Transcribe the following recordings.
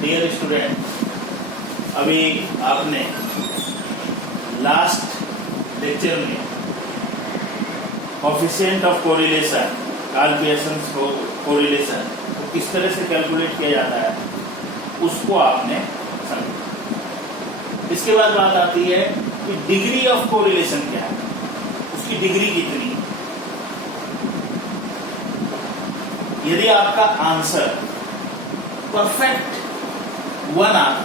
Dear student, अभी आपने last lecture में coefficient of correlation, Karl Pearson correlation को किस तरह से कैलकुलेट किया जाता है उसको आपने समझा। इसके बाद बात आती है कि डिग्री ऑफ कोरिलेशन क्या है, उसकी डिग्री कितनी। यदि आपका आंसर परफेक्ट वन आता,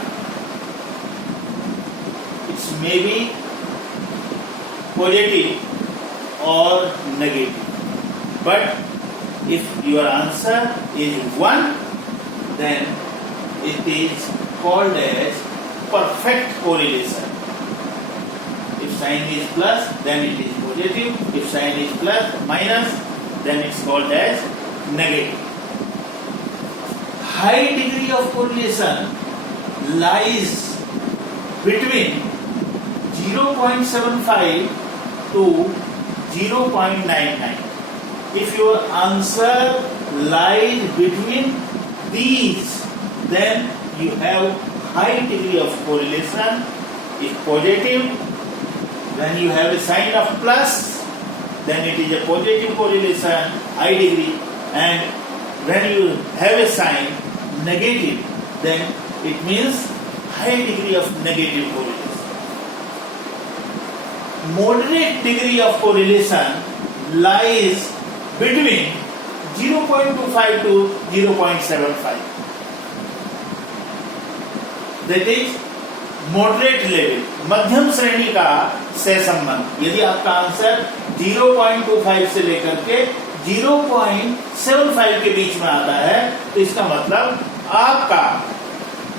इट्स मे बी पॉजिटिव और negative, but if your answer is one, then it is called as perfect correlation. If sign is plus, then it is positive. If sign is plus minus, then it's called as negative. High degree of correlation lies between 0.75 to 0.99. If your answer lies between these, then you have high degree of correlation. If positive, when you have a sign of plus, then it is a positive correlation, high degree. And when you have a sign negative, then it means high degree of negative correlation. Moderate degree of correlation lies between 0.25 to 0.75. That is moderate level, मध्यम श्रेणी का सहसंबंध। यदि आपका answer 0.25 से लेकर के 0.75 के बीच में आता है, तो इसका मतलब आपका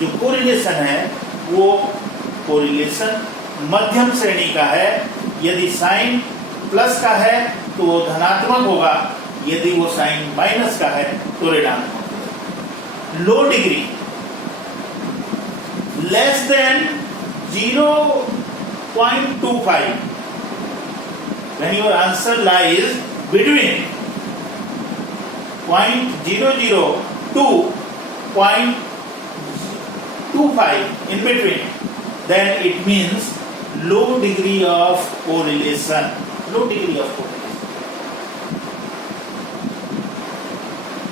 जो कोरिलेशन है वो कोरिलेशन मध्यम श्रेणी का है। यदि साइन प्लस का है तो वो धनात्मक होगा, यदि वो साइन माइनस का है तो ऋणात्मक। लो degree less than 0.25, when your answer lies between 0.00 to 0.25 in between, then it means low degree of correlation. Low degree of correlation.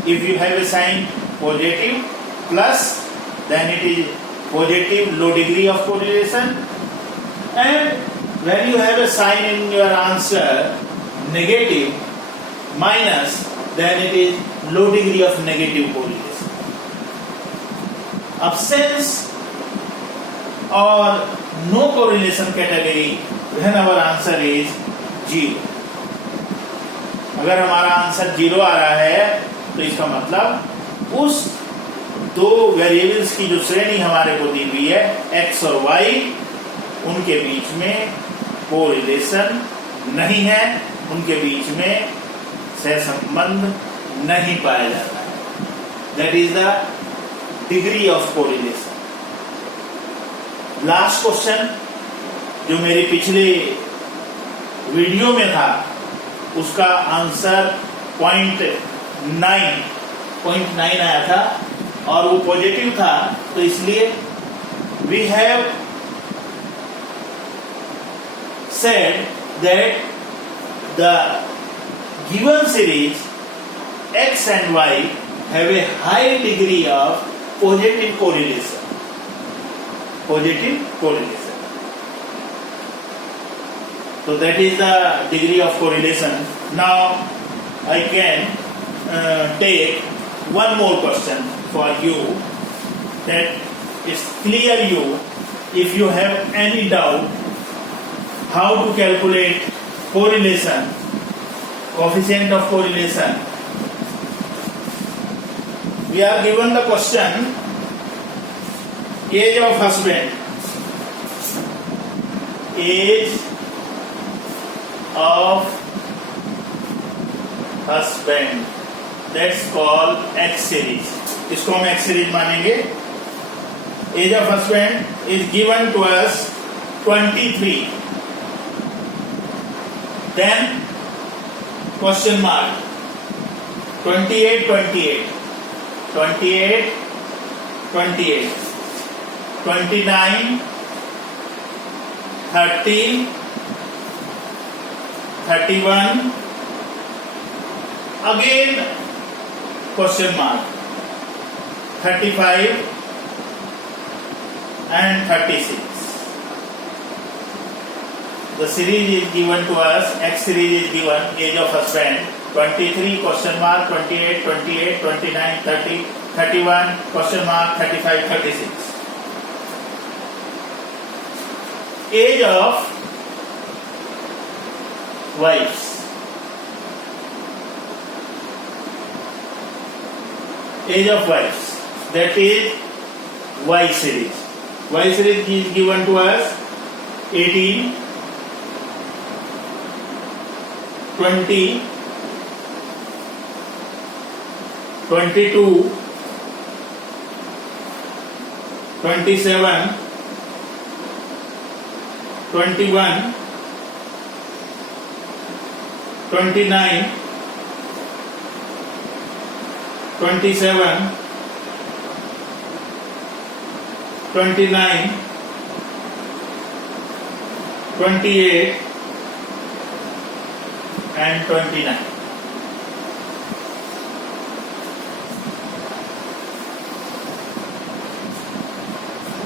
If you have a sign positive plus, then it is positive low degree of correlation, and when you have a sign in your answer negative minus, then it is low degree of negative correlation. Absence or no correlation category when our answer is 0. अगर हमारा answer 0 आ रहा है तो इसका मतलब उस दो variables की जो श्रेणी हमारे को दी हुई है x और y, उनके बीच में कोरिलेशन नहीं है, उनके बीच में सहसंबंध नहीं पाया जाता है। That is the degree of correlation. Last question जो मेरे पिछले वीडियो में था उसका आंसर 0.9 आया था और वो पॉजिटिव था, तो इसलिए we have said that the given series x and y have a high degree of positive correlation. Positive correlation. So that is the degree of correlation. Now I can take one more question for you, that is clear you. If you have any doubt how to calculate correlation, coefficient of correlation, we are given the question, age of husband, age of husband, that's called X series. इसको हम X series मानेंगे। Age of husband is given to us 23. Then question mark 28 28, 29, 30, 31, again question mark, 35 and 36. The series is given to us, X series is given, age of husband, 23 question mark, 28, 28, 29, 30, 31 question mark, 35, 36. Age of wives. Age of wives, that is Y series. Y series is given to us 18, 20, 22, 27, 21, 29, 27, 29, 28 and 29.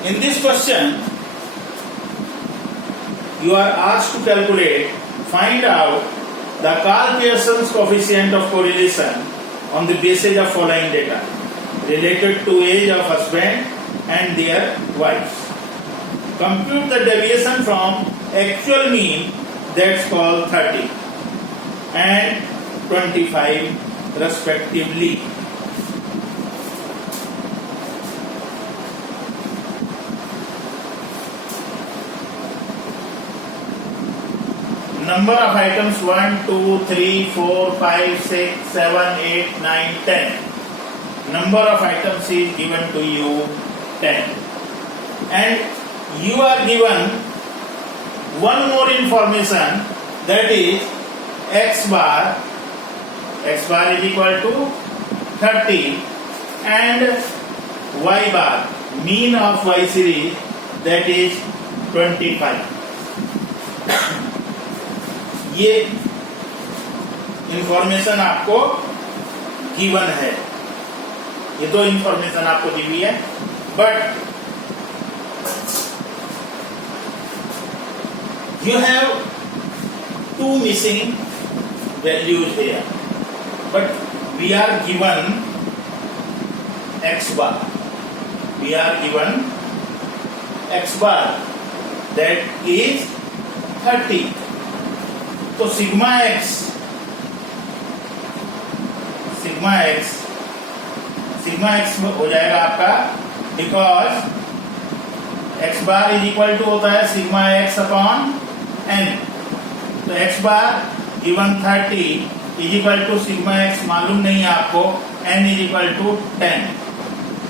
In this question, you are asked to calculate, find out the Karl Pearson's coefficient of correlation on the basis of following data related to age of husband and their wives. Compute the deviation from actual mean, that's called 30 and 25 respectively. Number of items 1, 2, 3, 4, 5, 6, 7, 8, 9, 10. Number of items is given to you 10. And you are given one more information, that is X bar is equal to 30 and Y bar, mean of Y series, that is 25. ये information आपको given है, ये दो information आपको दी हुई है, but you have two missing values here, but we are given X bar, that is 30. तो sigma x हो जाएगा आपका, because x bar is equal to होता है सिग्मा एक्स अपॉन एन. तो x bar given 30 is equal to sigma x मालूम नहीं है आपको, एन इज इक्वल टू 10.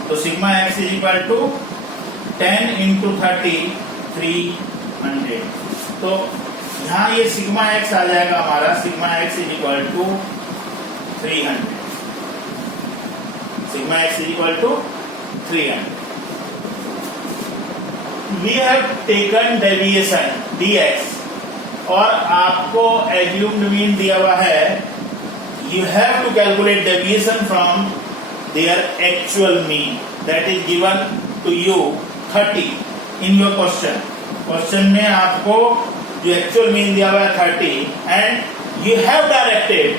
तो sigma x is equal to 10 into 30, 300. तो यहाँ ये सिग्मा एक्स आ जाएगा हमारा, sigma x is equal to 300. Sigma x is equal to 300. We have taken deviation dx और आपको एज्यूम्ड मीन दिया हुआ है. You have to calculate deviation from their actual mean, that is given to you 30 in your question. Question में आपको जो actual mean दिया हुआ है 30, and you have directed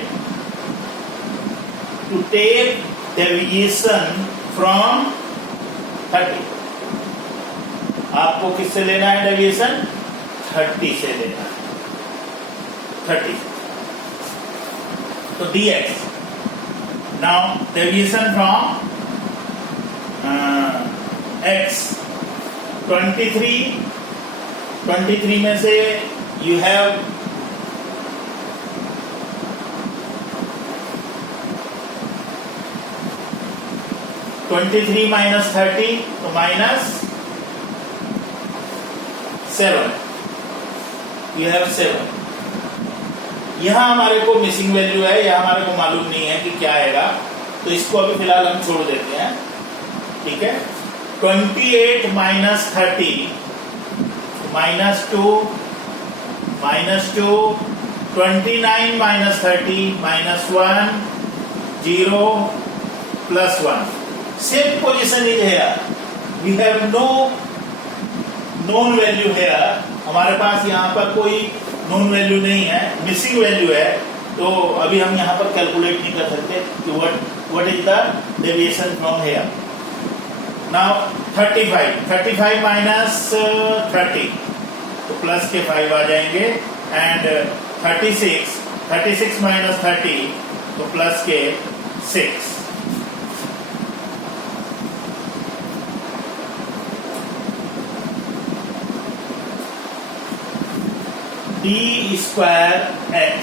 to take deviation from 30. आपको किससे लेना है डेविएशन? 30 से लेना है, 30. तो dx. Now deviation from x 23 में से you have 23 minus 30, तो minus 7. You have 7. यहां हमारे को मिसिंग वैल्यू है, यह हमारे को मालूम नहीं है कि क्या आएगा, तो इसको अभी फिलहाल हम छोड़ देते हैं. ठीक है. 28 minus 30 minus 2 minus 2, 29 minus 30 minus 1 0 plus 1. Same position is here. We have no known value here. हमारे पास यहाँ पर कोई known value नहीं है, missing value है, तो अभी हम यहाँ पर कैलकुलेट नहीं कर सकते कि what is the deviation from here. Now 35 minus 30 तो प्लस के 5 आ जाएंगे एंड 36 minus 30 तो प्लस के 6. d square x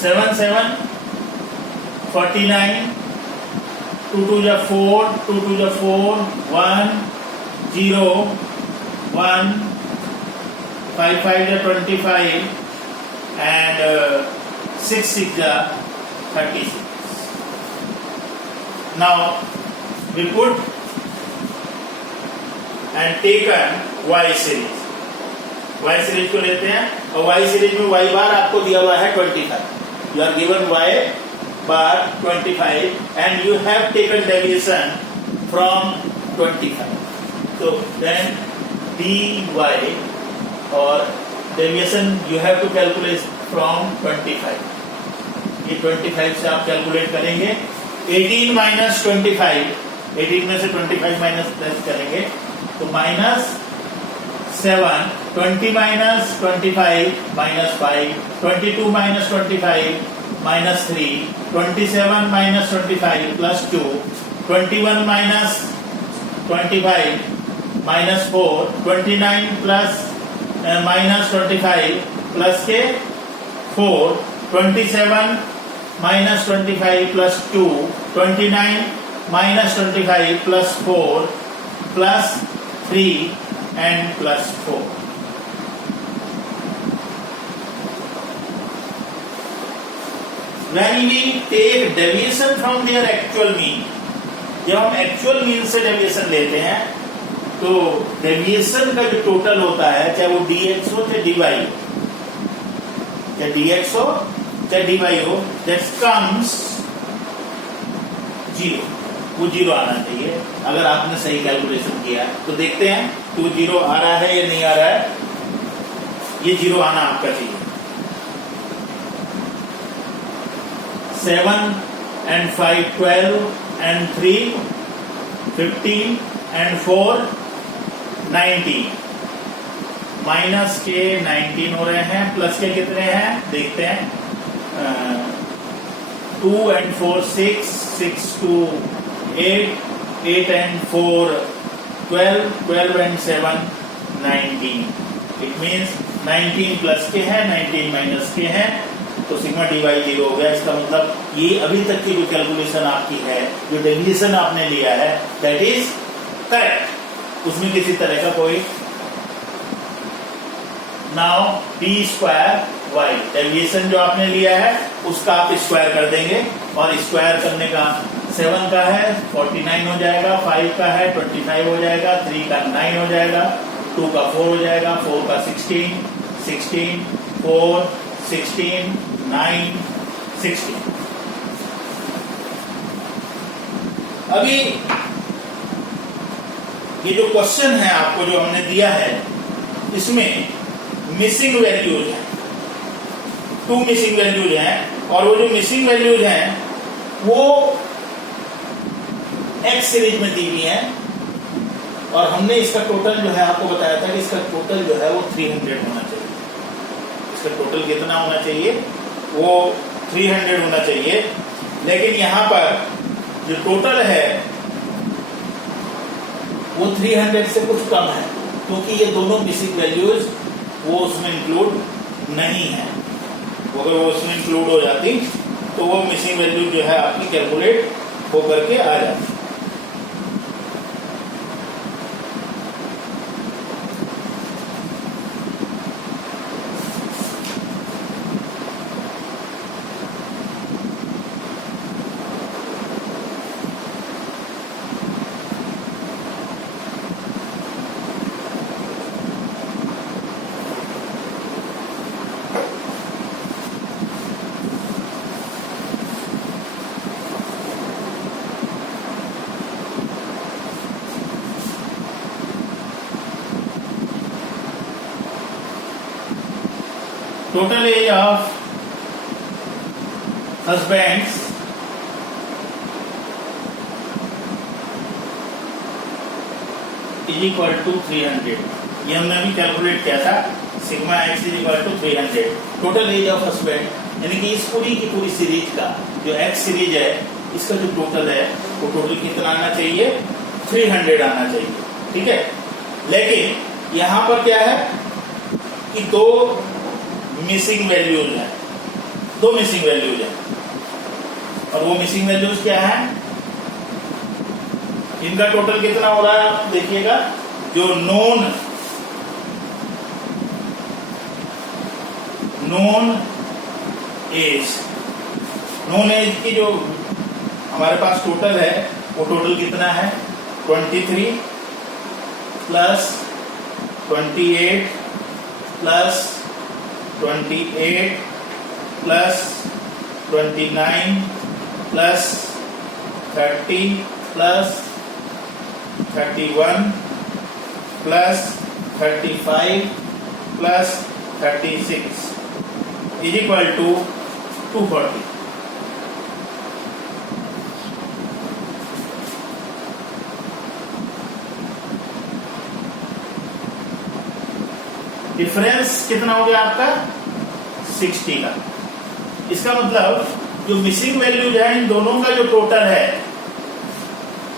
7 7 49 2 2 जा 4 2 2 जा 4 1 0 1 5 5 जा 25 and 6 6 जा 36. Now we put and taken y series. y series को लेते हैं और y series में y बार आपको दिया हुआ है 25. You are given y bar 25 and you have taken deviation from 25. So then dy or deviation you have to calculate from 25. ये 25 से आप कैलकुलेट करेंगे. 18 minus 25, 18 में से 25 माइनस करेंगे तो minus 7, 20 minus 25 minus 5, 22 minus 25 minus 3, 27 minus 25 plus 2, 21 minus 25 minus 4, 29 plus minus 25 plus के 4, 27 minus 25 plus 2, 29 minus 25 plus 4 plus 3 and plus 4. When we take deviation from their actual mean, जब हम actual mean से deviation लेते हैं तो deviation का जो total होता है चाहे वो dx हो चाहे dy हो, चाहे dx हो चाहे dy हो, that comes 0. वो 0 आना चाहिए. अगर आपने सही कैलकुलेशन किया तो देखते हैं कि वो 0 आ रहा है या नहीं आ रहा है. ये 0 आना आपका चाहिए. 7 and 5 12 and 3 15 and 4 19. माइनस के 19 हो रहे हैं, प्लस के कितने हैं देखते हैं. 2 and 4 6, 6 2 8, 8 and 4 12, 12 and 7 19. It means 19 plus के हैं 19 माइनस के हैं तो सिग्मा dy 0 हो गया. इसका मतलब ये अभी तक की जो कैलकुलेशन आपकी है, जो डेविएशन आपने लिया है, दैट इज करेक्ट. उसमें किसी तरह का कोई. Now d square y, deviation जो आपने लिया है उसका आप स्क्वायर कर देंगे और स्क्वायर करने का 7 का है 49 हो जाएगा, 5 का है 25 हो जाएगा, 3 का 9 हो जाएगा, 2 का 4 हो जाएगा, 4 का 16, 16 4 16 9 16. अभी ये जो क्वेश्चन है आपको जो हमने दिया है इसमें मिसिंग वैल्यूज हैं, 2 मिसिंग वैल्यूज हैं और वो जो मिसिंग वैल्यूज हैं वो एक्स सीरीज में दी हुई है और हमने इसका टोटल जो है आपको बताया था कि इसका टोटल जो है वो 300 होना चाहिए. इसका टोटल कितना होना चाहिए? वो 300 होना चाहिए. लेकिन यहां पर जो टोटल है वो 300 से कुछ कम है क्योंकि ये दोनों मिसिंग वैल्यूज वो उसमें इंक्लूड नहीं है. अगर वो उसमें इंक्लूड हो जाती तो वो मिसिंग वैल्यू जो है आपकी कैलकुलेट होकर के आ जाती. total age of husbands is equal to 300. ये हमने अभी कैलकुलेट किया था, sigma x is equal to 300. Total age of husband यानी कि इस पूरी की पूरी सीरीज का जो एक्स सीरीज है इसका जो टोटल है वो टोटल कितना आना चाहिए, 300 आना चाहिए. ठीक है, लेकिन यहां पर क्या है कि दो मिसिंग वैल्यूज हैं, दो मिसिंग वैल्यूज हैं. और वो मिसिंग वैल्यूज क्या है, इनका टोटल कितना हो रहा है आप देखिएगा. जो नोन एज की जो हमारे पास टोटल है वो टोटल कितना है, 23 plus 28 plus 28 plus 29 plus 30 plus 31 plus 35 plus 36 is equal to 240. Difference कितना हो गया आपका, 60 का. इसका मतलब जो मिसिंग वैल्यूज है इन दोनों का जो टोटल है,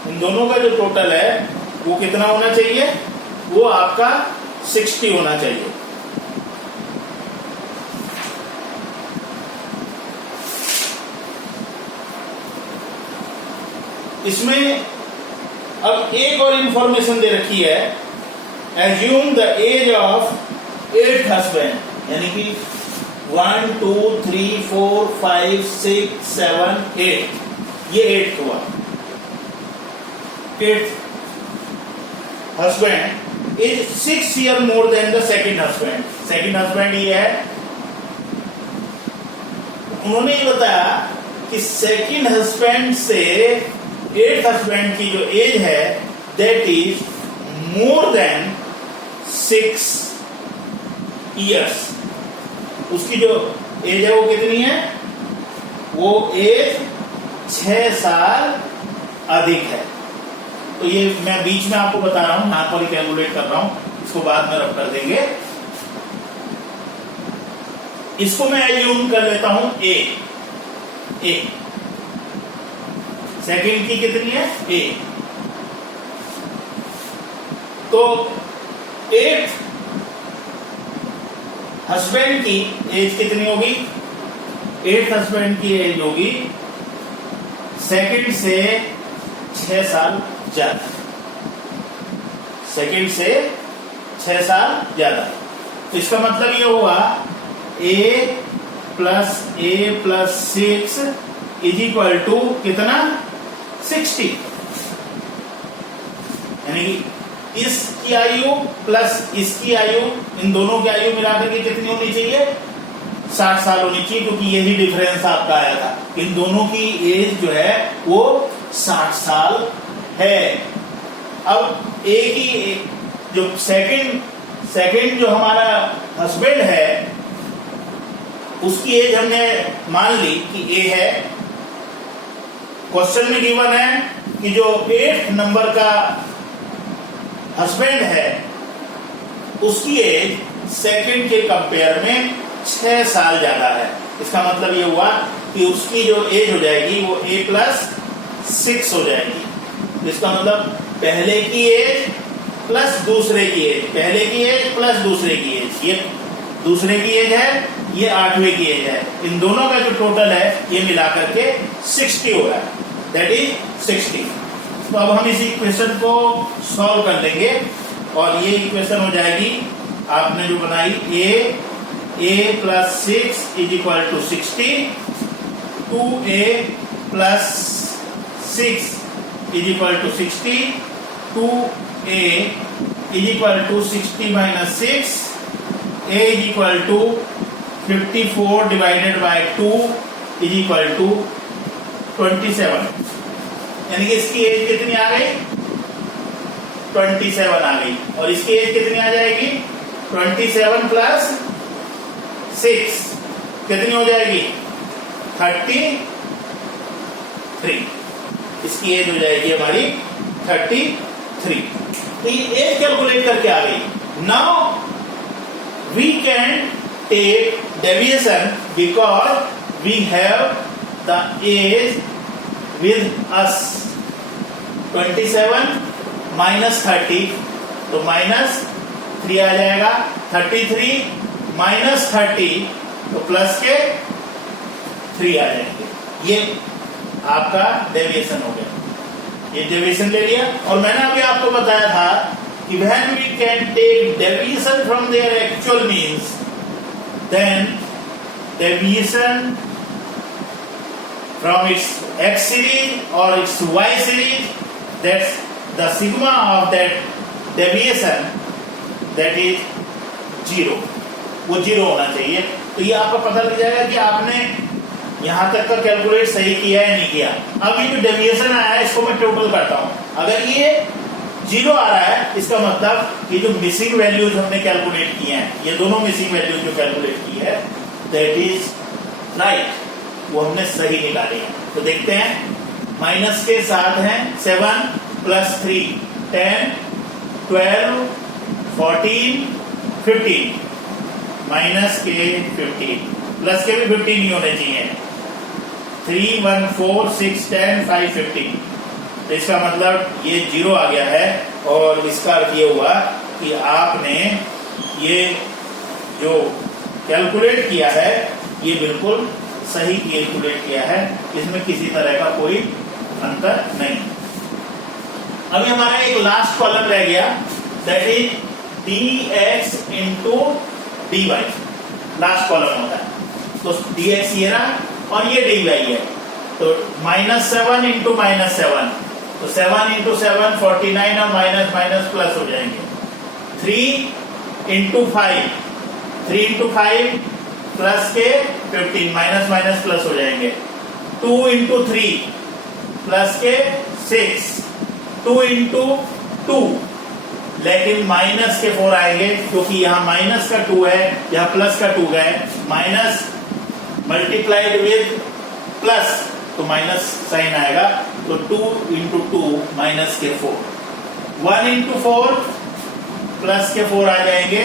इन दोनों का जो टोटल है वो कितना होना चाहिए, वो आपका 60 होना चाहिए. इसमें अब एक और इंफॉर्मेशन दे रखी है, assume the age of 8th husband, यानी कि 1 2 3 4 5 6 7 8, ये 8th हुआ. 8th husband is 6 years more than the second husband. second husband ये है, उन्होंने ये बताया कि सेकंड हस्बैंड से 8th हस्बैंड की जो एज है that is more than 6 years. उसकी जो एज है वो कितनी है, वो एज 6 साल अधिक है. तो ये मैं बीच में आपको बता रहा हूं, यहां पर ही कैलकुलेट कर रहा हूं, इसको बाद में रब कर देंगे. इसको मैं एज्यूम कर लेता हूं ए. सेकंड की कितनी है, ए. तो 8th हस्बैंड की एज कितनी होगी, 8th हस्बैंड की एज होगी सेकंड से 6 साल ज्यादा. सेकंड से 6 साल ज्यादा. तो इसका मतलब ये हुआ a plus 6 is equal to कितना, 60. यानी कि इसकी आयु प्लस इसकी आयु, इन दोनों की आयु मिलाकर के कितनी होनी चाहिए, 60 साल होनी चाहिए, क्योंकि यही डिफरेंस आपका आया था. इन दोनों की एज जो है वो 60 साल है. अब ए की जो सेकंड जो हमारा हस्बैंड है उसकी एज हमने मान ली कि ए है. क्वेश्चन में गिवन है कि जो 8th नंबर का हस्बैंड है उसकी एज सेकंड के कंपेयर में 6 साल ज्यादा है. इसका मतलब ये हुआ कि उसकी जो एज हो जाएगी वो a प्लस 6 हो जाएगी. इसका मतलब पहले की एज प्लस दूसरे की एज, पहले की एज प्लस दूसरे की एज, ये दूसरे की एज है, ये 8वें की एज है. इन दोनों का जो टोटल है ये मिलाकर के 60 हो रहा है, दैट इज 60. तो अब हम इस इक्वेशन को सॉल्व कर लेंगे और ये इक्वेशन हो जाएगी आपने जो बनाई, a plus 6 is equal to 60, 2a plus 6 is equal to 60, 2a is equal to 60 minus 6, a is equal to 54 divided by 2 is equal to 27. यानी कि इसकी एज कितनी आ गई, 27 आ गई. और इसकी एज कितनी आ जाएगी, 27 प्लस 6 कितनी हो जाएगी? 33। इसकी एज हो जाएगी हमारी 33। तो ये एज कैलकुलेट करके आ गई। Now we can take deviation because we have the age with us. 27 minus 30 तो -3 आ जाएगा। 33 माइनस 30 तो प्लस के 3 आ जाएंगे। ये आपका डेविएशन हो गया। ये डेविएशन ले लिया। और मैंने अभी आपको बताया था कि when we can take deviation from their actual means, then deviation from its x series or its y series, that's the sigma of that deviation, that is 0. वो 0 होना चाहिए। तो ये आपको पता लग जाएगा कि आपने यहां तक का कैलकुलेट सही किया है नहीं किया। अब ये जो डेविएशन आया है इसको मैं टोटल करता हूं। अगर ये 0 आ रहा है इसका मतलब ये जो मिसिंग वैल्यूज हमने कैलकुलेट किए हैं, ये दोनों मिसिंग वैल्यूज जो कैलकुलेट की है, दैट इज राइट, वो हमने सही निकाली है। तो देखते हैं। माइनस के साथ हैं 7 प्लस 3 10 12 14 15 माइनस के 15 प्लस के भी 15 ही होने चाहिए। 3 1 4 6 10 5 15। तो इसका मतलब ये 0 आ गया है। और इसका अर्थ ये हुआ कि आपने ये जो कैलकुलेट किया है ये बिल्कुल सही कैलकुलेट किया है, इसमें किसी तरह का कोई अंतर नहीं। अभी हमारा एक लास्ट कॉलम रह गया, that is dx into dy। Last column होता है। तो dx ये रहा और ये dy है। तो -7 इंटू -7, तो 7 इंटू 7 49 और माइनस माइनस प्लस हो जाएंगे। 3 इंटू 5 3 इंटू 5 प्लस के 15 माइनस माइनस प्लस हो जाएंगे। 2 इंटू 3 प्लस के 6 2 इंटू 2, लेकिन माइनस के 4 आएंगे क्योंकि यहाँ माइनस का 2 है, यहाँ प्लस का 2 है। माइनस मल्टीप्लाइड विद प्लस तो माइनस साइन आएगा। तो 2 इंटू 2 माइनस के 4। 1 इंटू 4 प्लस के 4 आ जाएंगे।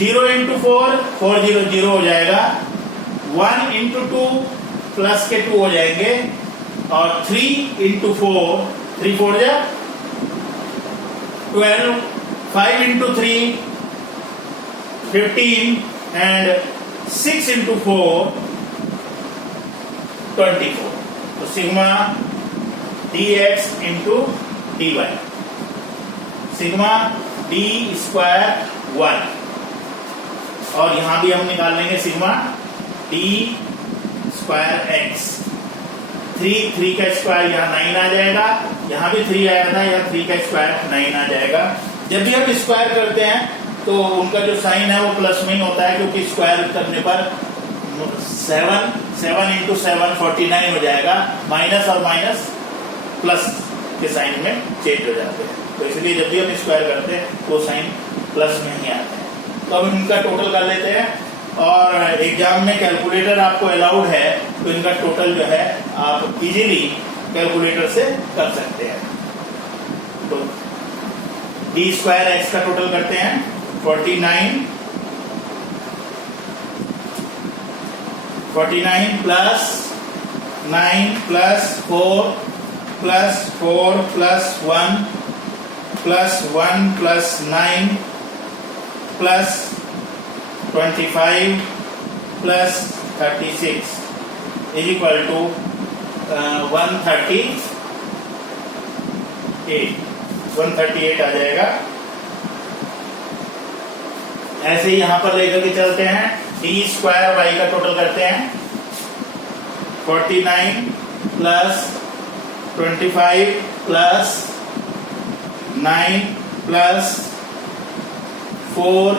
0 इंटू 4 4 0 0 हो जाएगा। 1 इंटू 2 प्लस के 2 हो जाएंगे। और 3 इंटू 4 3 4 जा 12। 5 इंटू 3 15 एंड 6 इंटू 4 24। तो sigma dx into dy, sigma d square 1। और यहां भी हम निकाल लेंगे सिग्मा d स्क्वायर x। 3 का स्क्वायर यहाँ 9 आ जाएगा, यहाँ भी 3 आया था, यहाँ 3 का स्क्वायर 9 आ जाएगा। जब भी हम स्क्वायर करते हैं तो उनका जो साइन है वो प्लस में ही होता है, क्योंकि स्क्वायर करने पर 7 इंटू 7 49 हो जाएगा। माइनस और माइनस प्लस के साइन में चेंज हो जाते हैं। तो इसलिए जब भी हम स्क्वायर करते हैं वो साइन प्लस में ही आते हैं। तो अब इनका टोटल कर लेते हैं। और एग्जाम में कैलकुलेटर आपको अलाउड है तो इनका टोटल जो है आप इजीली कैलकुलेटर से कर सकते हैं। तो d स्क्वायर x का टोटल करते हैं। 49 plus 9 plus 4 plus 4 plus 1 plus 1 plus 9 plus 25 plus 36 is equal to 138 आ जाएगा। ऐसे ही यहां पर लेकर के चलते हैं। d स्क्वायर y का टोटल करते हैं। 49 plus 25 plus 9 plus 4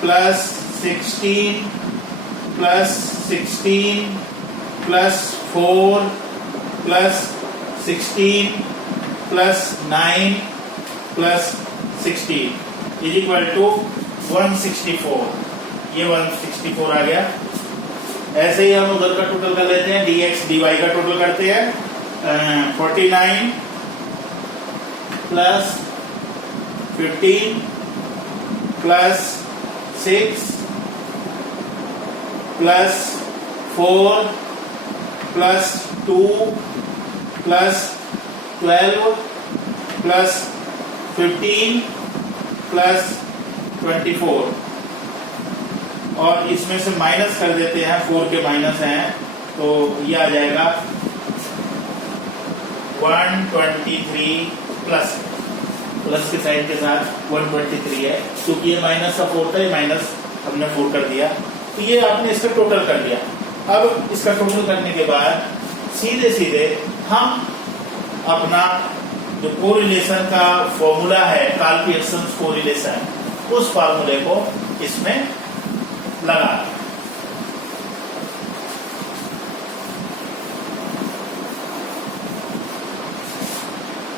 plus 16 plus 16 plus 4 plus 16 plus 9 plus 16 is equal to 164। ये 164 आ गया। ऐसे ही हम उधर का टोटल कर लेते हैं, dx dy का टोटल करते हैं। 49 plus 15 plus 6 plus 4 plus 2 plus 12 plus 15 plus 24, और इसमें से माइनस कर देते हैं, 4 के माइनस हैं तो ये आ जाएगा 123 प्लस के साइन के साथ 123 है, क्योंकि ये माइनस का 4 था, ये माइनस हमने 4 कर दिया, तो ये आपने इसका टोटल कर दिया। अब इसका टोटल करने के बाद सीधे सीधे हम अपना जो कोरिलेशन का फॉर्मूला है, कार्ल पियर्सन कोरिलेशन, उस फॉर्मूले को इसमें लगा।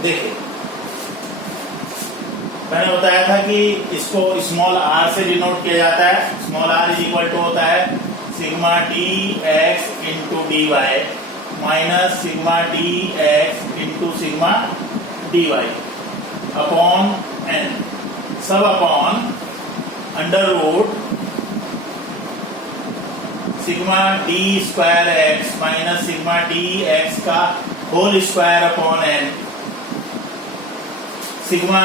देखिए, मैंने बताया था कि इसको स्मॉल r से डिनोट किया जाता है। Small r is equal to होता है sigma dx into dy minus sigma dx into sigma dy upon n, सब upon under root sigma d square x minus sigma dx का whole square upon n, sigma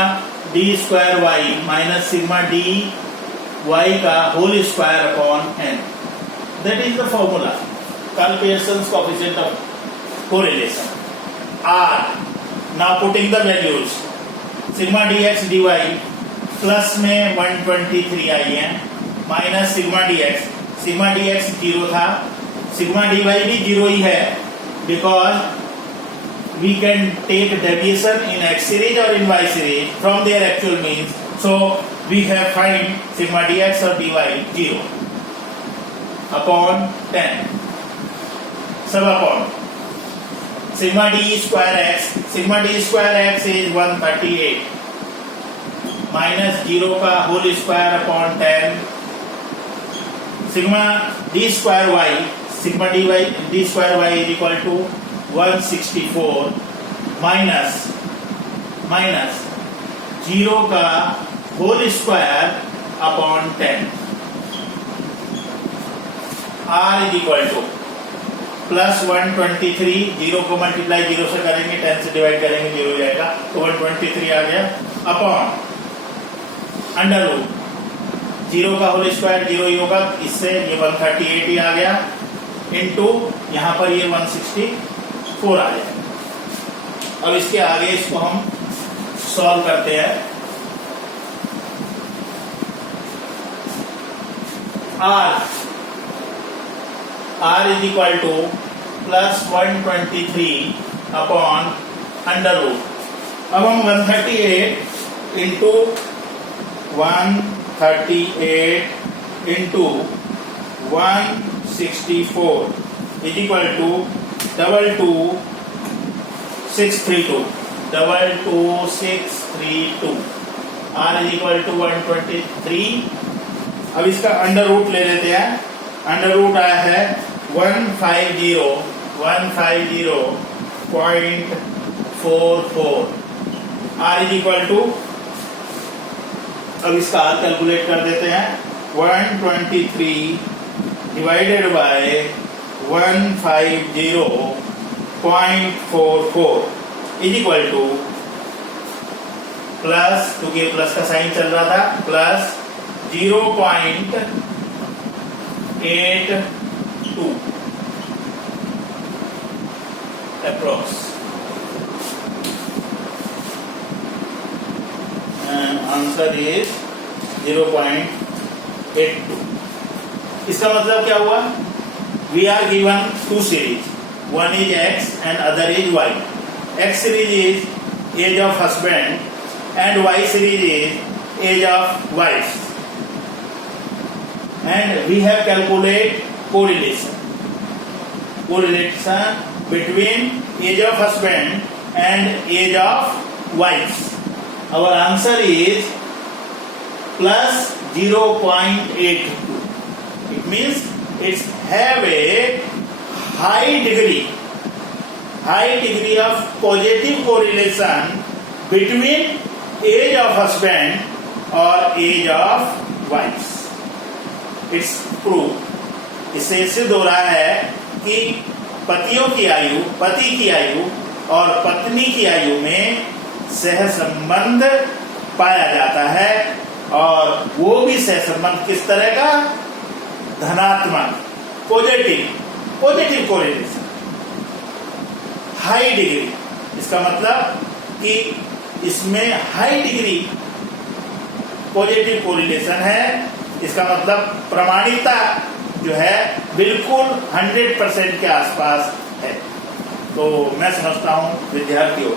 d square y minus sigma dy का whole square upon n। That is the formula, Karl Pearson coefficient of correlation. r, now putting the values, sigma dx dy plus में 123 आई है, minus sigma dx 0 था, sigma dy भी 0 ही है, because we can take deviation in x series or in y series from their actual means, so we have find sigma dx or dy 0 upon 10, सब upon sigma d square x is 138 minus 0 का whole square upon 10, sigma d square y is equal to 164 minus 0 का whole square upon 10, r is equal to plus 123, 0 को multiply 0 से करेंगे, 10 से divide करेंगे 0 हो जाएगा, तो 123 आ गया, अपॉन अंडर रूट 0 का होल स्क्वायर 0 ही होगा, इससे ये 138 ही आ गया, इनटू यहाँ पर ये 164 आ जाएगा। अब इसके आगे इसको हम सॉल्व करते हैं। r is equal to plus 123 upon under root, अब हम 138 into 138 into 164 is equal to 22632 r is equal to 123। अब इसका अंडर रूट ले लेते हैं, अंडर रूट आया है 150.44, r इज इक्वल टू, अब इसका r कैलकुलेट कर देते हैं, 123 divided by 150.44 is equal to plus, क्योंकि प्लस का साइन चल रहा था, प्लस 0.82 अप्रोक्स। Answer is 0.82। इसका मतलब क्या हुआ? We are given two series, one is x and other is y. X series is age of husband and y series is age of wife, and we have calculate correlation between age of husband and age of wife. Our answer is plus 0.82. means it's have a high degree of positive correlation between age of husband or age of wives. It's proved, इससे सिद्ध हो रहा है कि पति की आयु और पत्नी की आयु में सह संबंध पाया जाता है, और वो भी सह संबंध किस तरह का? धनात्मक, पॉजिटिव कोरिलेशन, हाई डिग्री। इसका मतलब कि इसमें हाई डिग्री पॉजिटिव कोरिलेशन है। इसका मतलब प्रमाणिकता जो है बिल्कुल 100% के आसपास है। तो मैं समझता हूं विद्यार्थियों,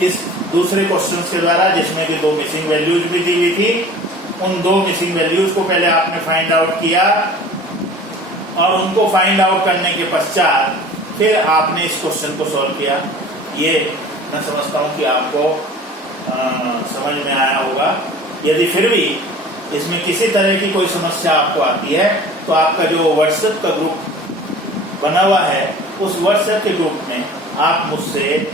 इस दूसरे क्वेश्चन के द्वारा, जिसमें कि 2 मिसिंग वैल्यूज भी दी हुई थी, उन 2 मिसिंग वैल्यूज को पहले आपने फाइंड आउट किया, और उनको फाइंड आउट करने के पश्चात फिर आपने इस क्वेश्चन को सॉल्व किया। ये मैं समझता हूं कि आपको समझ में आया होगा। यदि फिर भी इसमें किसी तरह की कोई समस्या आपको आती है, तो आपका जो व्हाट्सएप का ग्रुप बना हुआ है, उस व्हाट्सएप के ग्रुप में आप मुझसे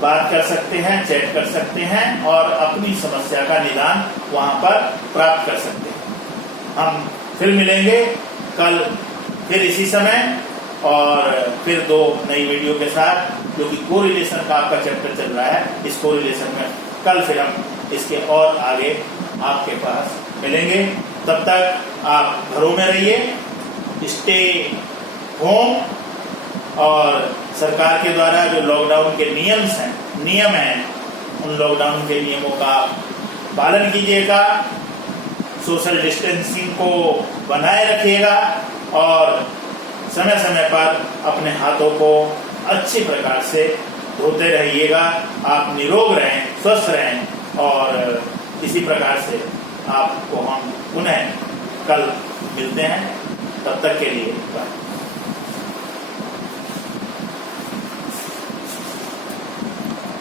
बात कर सकते हैं, चैट कर सकते हैं, और अपनी समस्या का निदान वहां पर प्राप्त कर सकते हैं। हम फिर मिलेंगे कल, फिर इसी समय, और फिर 2 नई वीडियो के साथ, जो कि कोरिलेशन का आपका चैप्टर चल रहा है। इस कोरिलेशन में कल फिर हम इसके और आगे आपके पास मिलेंगे। तब तक आप घरों में रहिए, स्टे होम, और सरकार के द्वारा जो लॉकडाउन के नियम हैं, उन लॉकडाउन के नियमों का पालन कीजिएगा, सोशल डिस्टेंसिंग को बनाए रखिएगा, और समय समय पर अपने हाथों को अच्छी प्रकार से धोते रहिएगा। आप निरोग रहें, स्वस्थ रहें, और इसी प्रकार से आपको हम पुनः कल मिलते हैं। तब तक के लिए बाय।